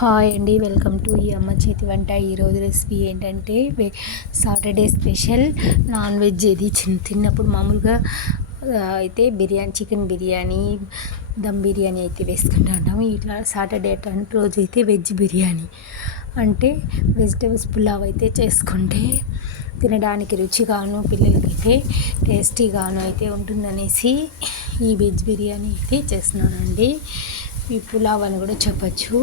Hi అండి, welcome to ఈ అమ్మ చేతి వంట. ఈరోజు రెసిపీ ఏంటంటే సాటర్డే స్పెషల్ నాన్ వెజ్. ఇది తిన్నప్పుడు మామూలుగా అయితే బిర్యానీ, చికెన్ బిర్యానీ, దమ్ బిర్యానీ అయితే వేసుకుంటాం. ఇట్లా సాటర్డే అటువంటి రోజు అయితే వెజ్ బిర్యానీ అంటే వెజిటేబుల్స్ పులావ్ అయితే చేసుకుంటే తినడానికి రుచిగాను పిల్లలకైతే టేస్టీగాను అయితే ఉంటుందనేసి ఈ వెజ్ బిర్యానీ అయితే చేస్తున్నానండి. ఈ పులావ్ అని కూడా చెప్పచ్చు.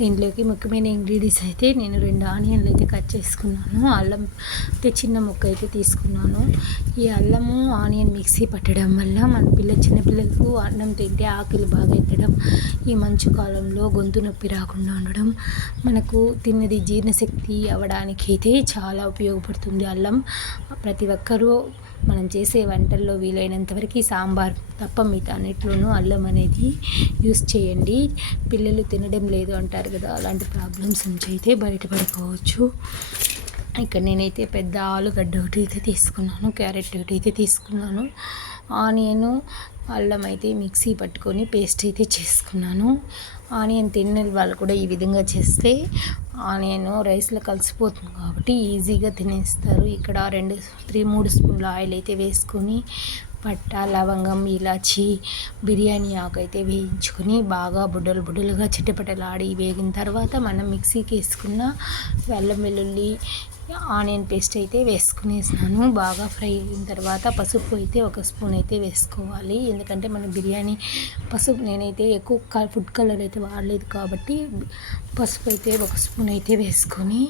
దీంట్లోకి ముఖ్యమైన ఇంగ్రీడియంట్స్ అయితే నేను 2 ఆనియన్లు అయితే కట్ చేసుకున్నాను. అల్లం అయితే చిన్న ముక్క అయితే తీసుకున్నాను. ఈ అల్లము ఆనియన్ మిక్సీ పట్టడం వల్ల మన చిన్నపిల్లలకు అన్నం తింటే ఆకలి బాగా ఎత్తడం, ఈ మంచు కాలంలో గొంతు నొప్పి రాకుండా ఉండడం, మనకు తిన్నది జీర్ణశక్తి అవ్వడానికి అయితే చాలా ఉపయోగపడుతుంది అల్లం. ప్రతి ఒక్కరూ మనం చేసే వంటల్లో వీలైనంతవరకు సాంబార్ తప్ప మిగతా అన్నిట్లోనూ అల్లం అనేది యూస్ చేయండి. పిల్లలు తినడం లేదు అంటారు కదా, అలాంటి ప్రాబ్లమ్స్ నుంచి అయితే బయటపడిపోవచ్చు. ఇక్కడ నేనైతే పెద్ద ఆలుగడ్డ ఒకటి అయితే తీసుకున్నాను, క్యారెట్ ఒకటి అయితే తీసుకున్నాను, ఆనియను అల్లం అయితే మిక్సీ పట్టుకొని పేస్ట్ అయితే చేసుకున్నాను. ఆనియన్ తిన్న వాళ్ళు కూడా ఈ విధంగా చేస్తే ఆనియన్ రైస్లో కలిసిపోతుంది కాబట్టి ఈజీగా తినేస్తారు. ఇక్కడ 3 స్పూన్ల ఆయిల్ అయితే వేసుకొని పట్ట, లవంగం, ఇలాచి, బిర్యానీ ఆకు అయితే వేయించుకొని బాగా బుడ్డలుగా చిట్టపటలాడి వేగిన తర్వాత మనం మిక్సీకి వేసుకున్న అల్లం వెల్లుల్లి ఆనియన్ పేస్ట్ అయితే వేసుకునేసినాను. బాగా ఫ్రై అయిన తర్వాత పసుపు అయితే 1 స్పూన్ అయితే వేసుకోవాలి. ఎందుకంటే మన బిర్యానీ పసుపు నేనైతే ఎక్కువ ఫుడ్ కలర్ అయితే వాడలేదు కాబట్టి పసుపు అయితే 1 స్పూన్ అయితే వేసుకొని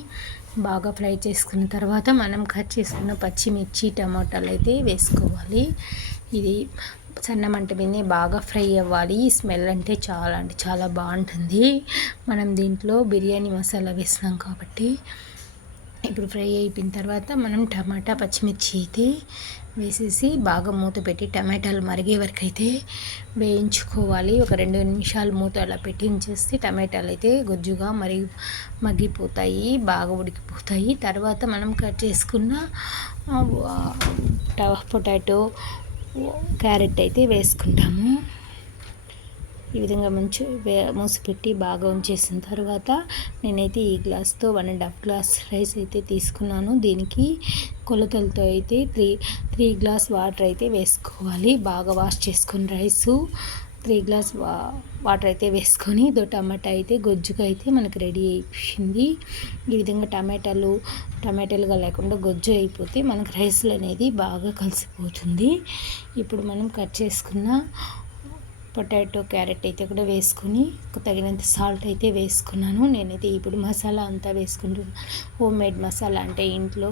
బాగా ఫ్రై చేసుకున్న తర్వాత మనం కట్ చేసుకున్న పచ్చిమిర్చి, టమాటాలు అయితే వేసుకోవాలి. ఇది సన్న మంట మీదనే బాగా ఫ్రై అవ్వాలి. స్మెల్ అంటే చాలా బాగుంటుంది. మనం దీంట్లో బిర్యానీ మసాలా వేసినాం కాబట్టి. ఇప్పుడు ఫ్రై అయిపోయిన తర్వాత మనం టమాటా, పచ్చిమిర్చి అయితే వేసేసి బాగా మూత పెట్టి టమాటాలు మరిగే వరకు అయితే వేయించుకోవాలి. ఒక 2 నిమిషాలు మూత అలా పెట్టి ఉంచేస్తే టమాటాలు అయితే గొజ్జుగా మగ్గిపోతాయి, బాగా ఉడికిపోతాయి. తర్వాత మనం కట్ చేసుకున్న పొటాటో, క్యారెట్ అయితే వేసుకుంటాము. ఈ విధంగా మూసిపెట్టి బాగా ఉంచేసిన తర్వాత నేనైతే ఈ గ్లాస్తో 1.5 గ్లాస్ రైస్ అయితే తీసుకున్నాను. దీనికి కొలతలతో అయితే 3 గ్లాస్ వాటర్ అయితే వేసుకోవాలి. బాగా వాష్ చేసుకుని రైసు 3 గ్లాస్ వాటర్ అయితే వేసుకొని టమాటా అయితే గొజ్జుగా అయితే మనకు రెడీ అయిపోయింది. ఈ విధంగా టమాటాలుగా లేకుండా గొజ్జు అయిపోతే మనకు రైస్లు అనేది బాగా కలిసిపోతుంది. ఇప్పుడు మనం కట్ చేసుకున్న పొటాటో, క్యారెట్ అయితే కూడా వేసుకొని తగినంత సాల్ట్ అయితే వేసుకున్నాను. నేనైతే ఇప్పుడు మసాలా అంతా వేసుకుంటున్నాను. హోమ్ మేడ్ మసాలా అంటే ఇంట్లో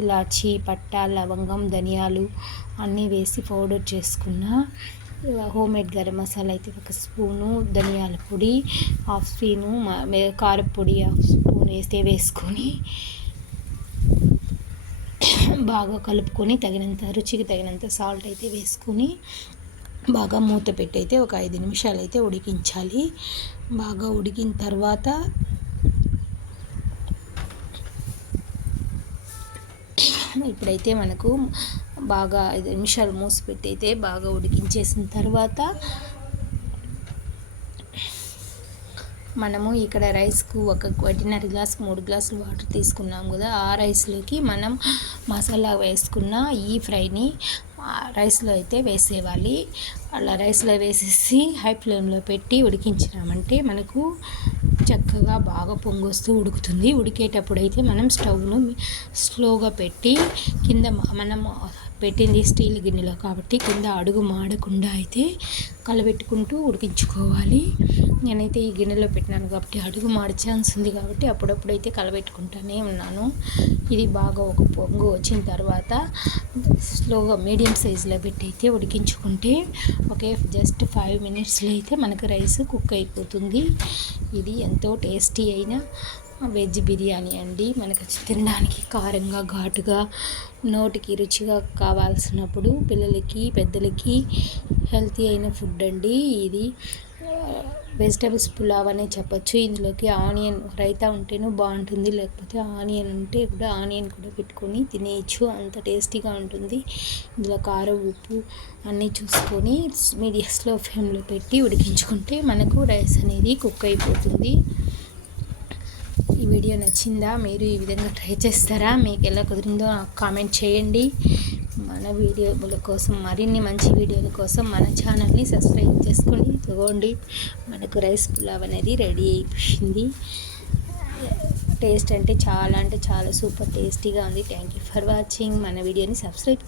ఇలాచి, పట్ట, లవంగం, ధనియాలు అన్నీ వేసి పౌడర్ చేసుకున్న హోమ్ మేడ్ గరం మసాలా అయితే 1 స్పూను, ధనియాల పొడి 1/2 స్పూను, కారపొడి 1/2 స్పూన్ వేసుకొని బాగా కలుపుకొని రుచికి తగినంత సాల్ట్ అయితే వేసుకొని బాగా మూత పెట్టి అయితే ఒక 5 నిమిషాలు అయితే ఉడికించాలి. బాగా ఉడికిన తర్వాత ఇప్పుడైతే మనకు బాగా 5 నిమిషాలు మూసిపెట్టి అయితే బాగా ఉడికించేసిన తర్వాత మనము ఇక్కడ రైస్కు 1.5 గ్లాస్ 3 గ్లాసులు వాటర్ తీసుకున్నాం కదా, ఆ రైస్లోకి మనం మసాలా వేసుకున్న ఈ ఫ్రైని రైస్లో అయితే వేసేయాలి. అలా రైస్లో వేసేసి హై ఫ్లేమ్లో పెట్టి ఉడికించినామంటే మనకు చక్కగా బాగా పొంగొస్తూ ఉడుకుతుంది. ఉడికేటప్పుడు అయితే మనం స్టవ్ను స్లోగా పెట్టి కింద మనం పెట్టింది స్టీల్ గిన్నెలో కాబట్టి కింద అడుగు మాడకుండా అయితే కలబెట్టుకుంటూ ఉడికించుకోవాలి. నేనైతే ఈ గిన్నెలో పెట్టినాను కాబట్టి అడుగు మాడే ఛాన్స్ ఉంది కాబట్టి అప్పుడప్పుడైతే కలబెట్టుకుంటూనే ఉన్నాను. ఇది బాగా ఒక పొంగు వచ్చిన తర్వాత స్లోగా మీడియం సైజులో పెట్టి అయితే ఉడికించుకుంటే జస్ట్ 5 మినిట్స్లో అయితే మనకు రైస్ కుక్ అయిపోతుంది. ఇది ఎంతో టేస్టీ అయిన వెజ్ బిర్యానీ అండి. మనకు తినడానికి కారంగా, ఘాటుగా, నోటికి రుచిగా కావాల్సినప్పుడు పిల్లలకి, పెద్దలకి హెల్తీ అయిన ఫుడ్ అండి ఇది. వెజిటబుల్స్ పులావ్ అనే చెప్పొచ్చు. ఇందులోకి ఆనియన్ రైతా ఉంటేనే బాగుంటుంది, లేకపోతే ఆనియన్ ఉంటే కూడా ఆనియన్ కూడా పెట్టుకొని తినేయచ్చు, అంత టేస్టీగా ఉంటుంది. ఇందులో కారం ఉప్పు అన్నీ చూసుకొని స్లో ఫ్లేమ్లో పెట్టి ఉడికించుకుంటే మనకు రైస్ అనేది కుక్ అయిపోతుంది. ఈ వీడియో నచ్చిందా? మీరు ఈ విధంగా ట్రై చేస్తారా? మీకు ఎలా కుదిరిందో నాకు కామెంట్ చేయండి. మన వీడియోల కోసం, మరిన్ని మంచి వీడియోల కోసం మన ఛానల్ని సబ్స్క్రైబ్ చేసుకొని ఇదిగోండి, మనకు రైస్ పులావ్ అనేది రెడీ అయిపోయింది. టేస్ట్ అంటే చాలా సూపర్ టేస్టీగా ఉంది. Thank you for watching. మన వీడియోని సబ్స్క్రైబ్